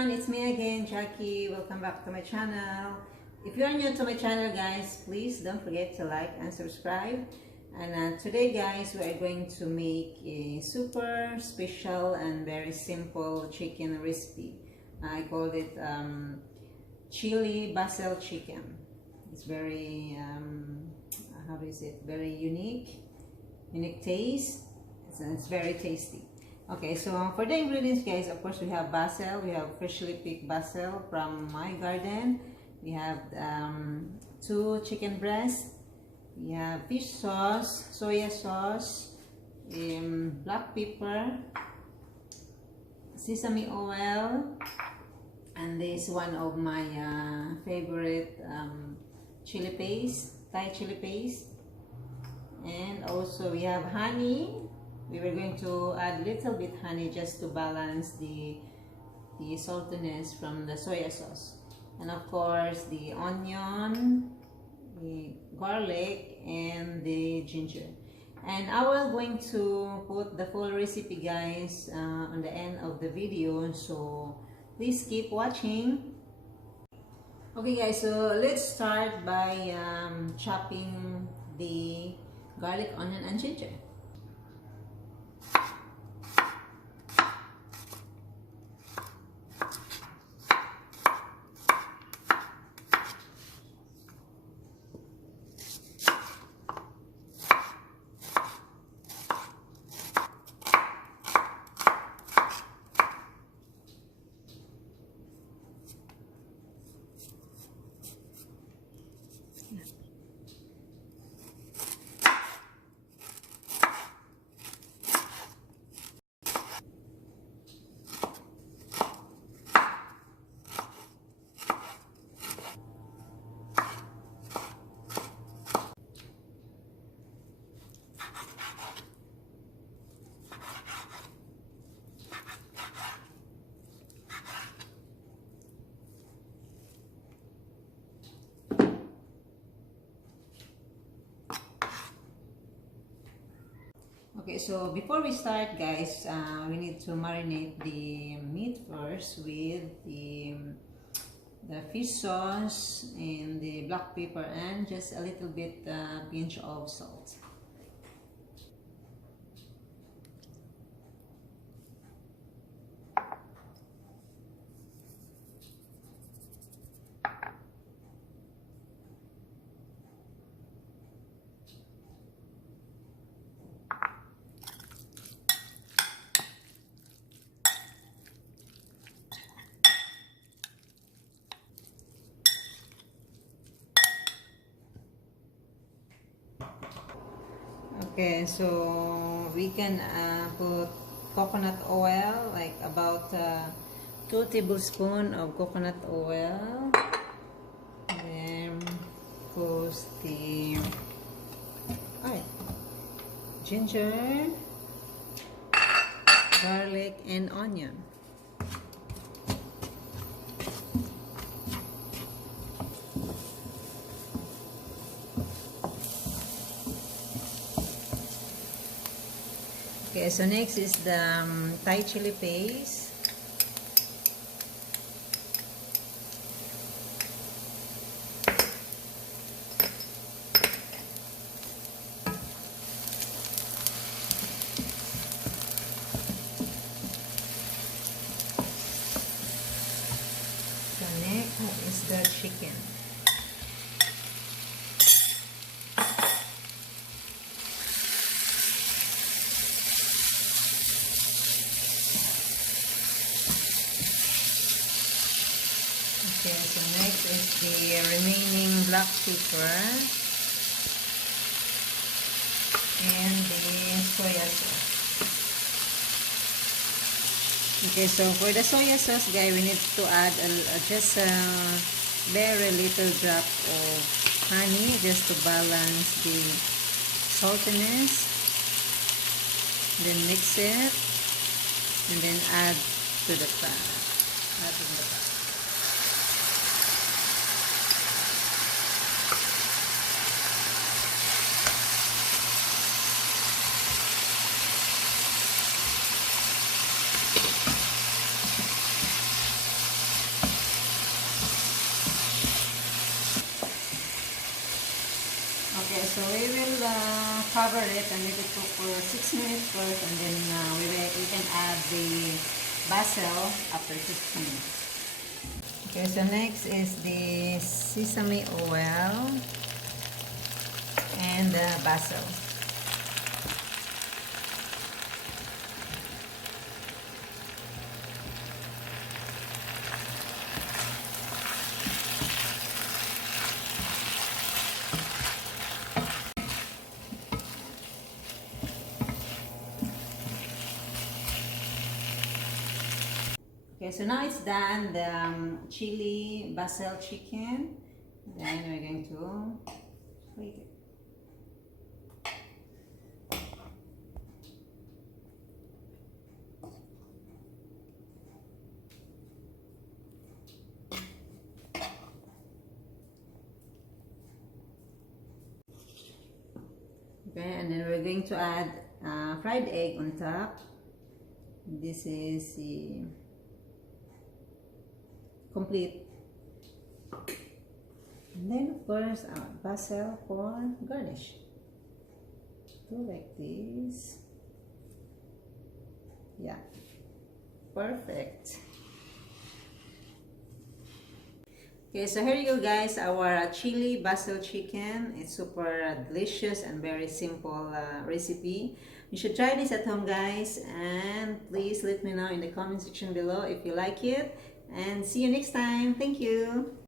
everyone, it's me again, Jackie. Welcome back to my channel. If you are new to my channel, guys, please don't forget to like and subscribe. And today, guys, we are going to make a super special and very simple chicken recipe. I called it chili basil chicken. It's very how is it? Very unique taste. It's very tasty. Okay, so for the ingredients, guys, of course we have basil. We have freshly picked basil from my garden. We have 2 chicken breasts. We have fish sauce, soya sauce, black pepper, sesame oil, and this is one of my favorite chili paste, Thai chili paste. And also we have honey. We were going to add a little bit honey just to balance the saltiness from the soya sauce. And of course the onion, the garlic, and the ginger. And I will going to put the full recipe, guys, on the end of the video, so please keep watching. Okay, guys, so let's start by chopping the garlic, onion, and ginger. Okay, so before we start, guys, we need to marinate the meat first with the fish sauce and the black pepper and just a little bit pinch of salt. Okay, so we can put coconut oil, like about 2 tablespoons of coconut oil. Then put the ginger, garlic, and onion. Okay, so next is the Thai chili paste. So next is the chicken. Okay, so next is the remaining black pepper and the soya sauce. Okay, so for the soya sauce, guys, we need to add just a very little drop of honey just to balance the saltiness. Then mix it and then add to the pan. so we will cover it and let it cook for 6 minutes first, and then we can add the basil after 6 minutes. Okay, so next is the sesame oil and the basil. Okay, so now it's done, the chili basil chicken. Then we're going to plate it. Okay, and then we're going to add fried egg on top. This is the complete. And then of course basil for garnish. Do like this. Yeah, perfect. Okay, so here you go guys, our chili basil chicken. It's super delicious and very simple recipe. You should try this at home guys, and please let me know in the comment section below if you like it, and see you next time. Thank you.